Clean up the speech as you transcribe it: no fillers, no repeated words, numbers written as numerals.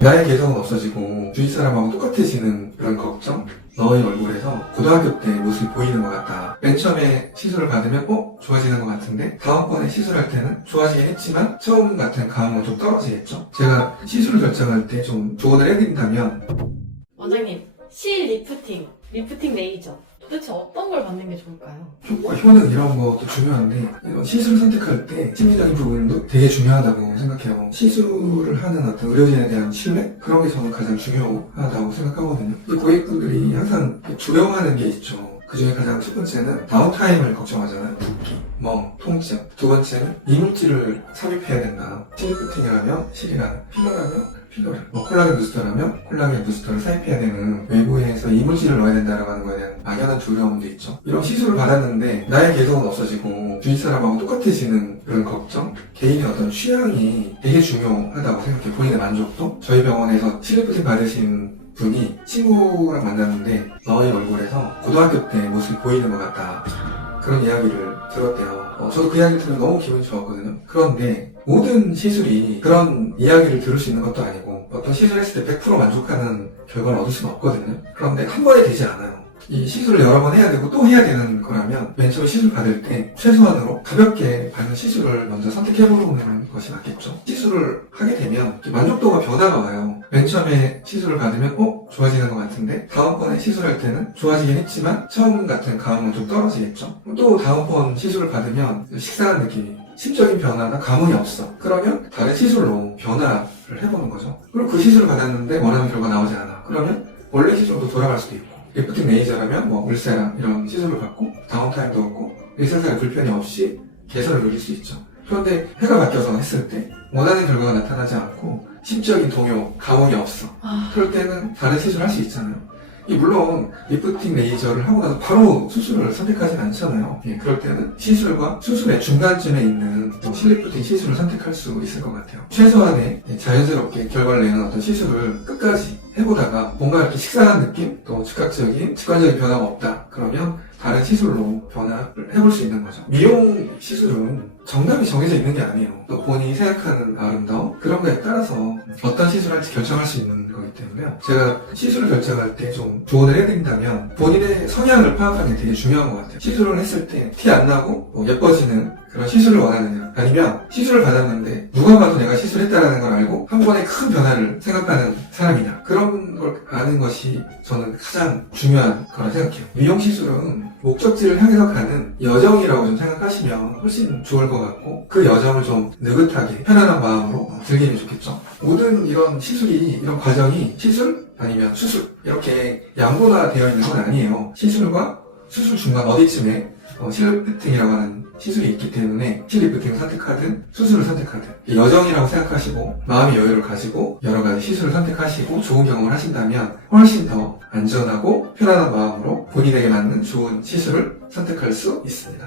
나의 개성은 없어지고 주위 사람하고 똑같아지는 그런 걱정? 너의 얼굴에서 고등학교 때 모습이 보이는 것 같다. 맨 처음에 시술을 받으면 좋아지는 것 같은데 다음번에 시술할 때는 좋아지긴 했지만 처음 같은 감은 좀 떨어지겠죠? 제가 시술을 결정할 때 좀 조언을 해드린다면 원장님, 리프팅 레이저 도대체 어떤 걸 받는 게 좋을까요? 효과, 효능 이런 것도 중요한데 이런 시술을 선택할 때 심리적인 부분도 되게 중요하다고 생각해요. 시술을 하는 어떤 의료진에 대한 신뢰? 그런 게 저는 가장 중요하다고 생각하거든요. 이 고객분들이 항상 두려워하는 게 있죠. 그 중에 가장 첫 번째는 다운타임을 걱정하잖아요. 붓기, 멍, 통증. 두 번째는 이물질을 삽입해야 된다. 실리프팅이라면 실이라는, 필러라면 필러를, 콜라겐 부스터라면 콜라겐 부스터를 삽입해야 되는 외부에서 이물질을 넣어야 된다라고 하는 거에 대한 막연한 두려움도 있죠. 이런 시술을 받았는데 나의 개성은 없어지고 주위 사람하고 똑같아지는 그런 걱정? 개인의 어떤 취향이 되게 중요하다고 생각해요. 본인의 만족도? 저희 병원에서 실리프팅 받으신 분이 친구랑 만났는데 너의 얼굴에서 고등학교 때 모습이 보이는 것 같다. 그런 이야기를 들었대요. 저도 그 이야기를 들으면 너무 기분이 좋았거든요. 그런데 모든 시술이 그런 이야기를 들을 수 있는 것도 아니고 어떤 시술했을 때 100% 만족하는 결과를 얻을 수는 없거든요. 그런데 한 번에 되지 않아요. 이 시술을 여러 번 해야 되고 또 해야 되는 거라면 맨 처음에 시술 받을 때 최소한으로 가볍게 받는 시술을 먼저 선택해보는 것이 맞겠죠. 시술을 하게 되면 만족도가 변화가 와요. 맨 처음에 시술을 받으면 좋아지는 것 같은데 다음번에 시술할 때는 좋아지긴 했지만 처음 같은 감은 좀 떨어지겠죠. 또 다음번 시술을 받으면 식상한 느낌이, 심적인 변화나 감흥이 없어. 그러면 다른 시술로 변화를 해보는 거죠. 그리고 그 시술을 받았는데 원하는 결과 나오지 않아. 그러면 원래 시술로 돌아갈 수도 있고, 리프팅 레이저라면 울세라 이런 시술을 받고 다운타임도 없고 의사사의 불편이 없이 개선을 누릴 수 있죠. 그런데 해가 바뀌어서 했을 때 원하는 결과가 나타나지 않고 심적인 동요, 감흥이 없어. 그럴 때는 다른 시술을 할 수 있잖아요. 물론 리프팅 레이저를 하고 나서 바로 수술을 선택하진 않잖아요. 그럴 때는 시술과 수술의 중간쯤에 있는 실리프팅 시술을 선택할 수 있을 것 같아요. 최소한의 자연스럽게 결과를 내는 어떤 시술을 끝까지 해보다가 뭔가 이렇게 식상한 느낌, 또 즉각적인, 직관적인 변화가 없다. 그러면 다른 시술로 변화를 해볼 수 있는 거죠. 미용 시술은 정답이 정해져 있는 게 아니에요. 또 본인이 생각하는 아름다움, 그런 거에 따라서 어떤 시술을 할지 결정할 수 있는 거기 때문에요. 제가 시술을 결정할 때 좀 조언을 해드린다면 본인의 성향을 파악하는 게 되게 중요한 것 같아요. 시술을 했을 때 티 안 나고 예뻐지는 그런 시술을 원하느냐, 아니면 시술을 받았는데 누가 봐도 내가 시술했다는 걸 알고 한 번에 큰 변화를 생각하는 사람이냐, 그런 걸 아는 것이 저는 가장 중요한 거라 생각해요. 미용 시술은 목적지를 향해서 가는 여정이라고 좀 생각하시면 훨씬 좋을 것 같고, 그 여정을 좀 느긋하게 편안한 마음으로 즐기면 좋겠죠. 모든 이런 시술이, 이런 과정이 시술 아니면 수술 이렇게 양분화되어 있는 건 아니에요. 시술과 수술 중간 어디쯤에 실리프팅이라고 하는 시술이 있기 때문에 실리프팅을 선택하든 수술을 선택하든 여정이라고 생각하시고 마음의 여유를 가지고 여러 가지 시술을 선택하시고 좋은 경험을 하신다면 훨씬 더 안전하고 편안한 마음으로 본인에게 맞는 좋은 시술을 선택할 수 있습니다.